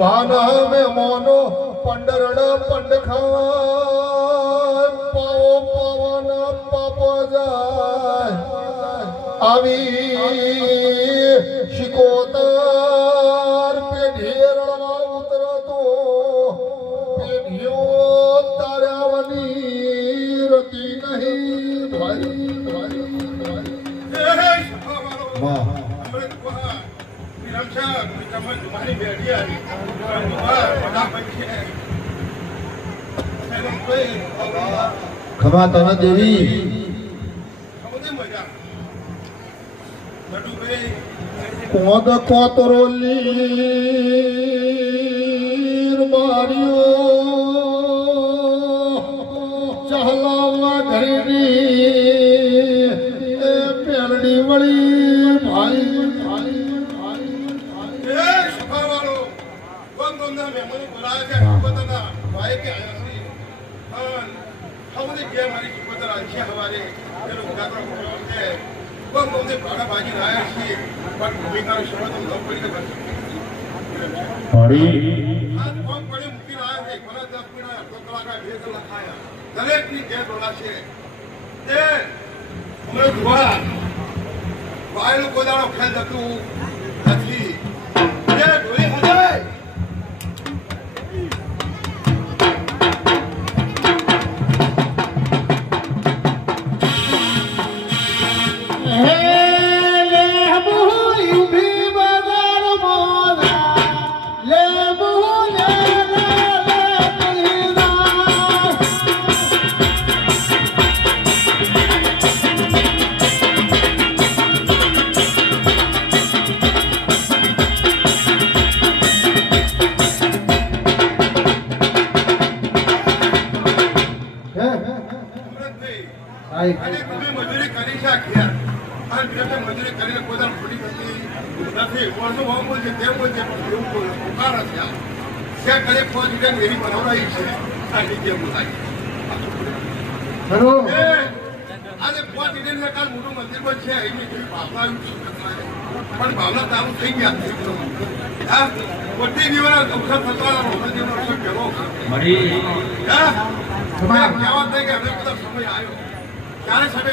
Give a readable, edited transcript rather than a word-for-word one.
ભાના મે mono પંડરડા પંડખા પાવો પવન પાપ જાય આવી શિકોતર પેઢીએ રણવા ઉતરતો પેઢીઓ તારાવની રતી નહીં ધ્વારી વાહ ખમા તને દેવી કોદ કોતરો લીર માર્યો ચહલાવા ઘરેની એ પેરડી વળી ભાઈ કોદાળો ખેલ થતું નથી મજૂરી કરી શાખ્યા મજૂરી કરીને પોતાની ખોટી નથી વર્ષો ભાવ બોલશે તેમ બોલશે પણ એવું પોકાર છે ત્યાં કરે ફોજ એવી બનાવડાવી છે આ રીતે બોલાય આજે ફોજ ઇડેન કાલ મોટું મંદિર પણ છે એની જેવી ભાવના પણ ભાવના તારું થઈ ગયા મોટી દીવાના અવસર થતા અવસર ભેગો મળી કહેવા થાય કે હવે બધા સમય આવ્યો ત્યારે સમય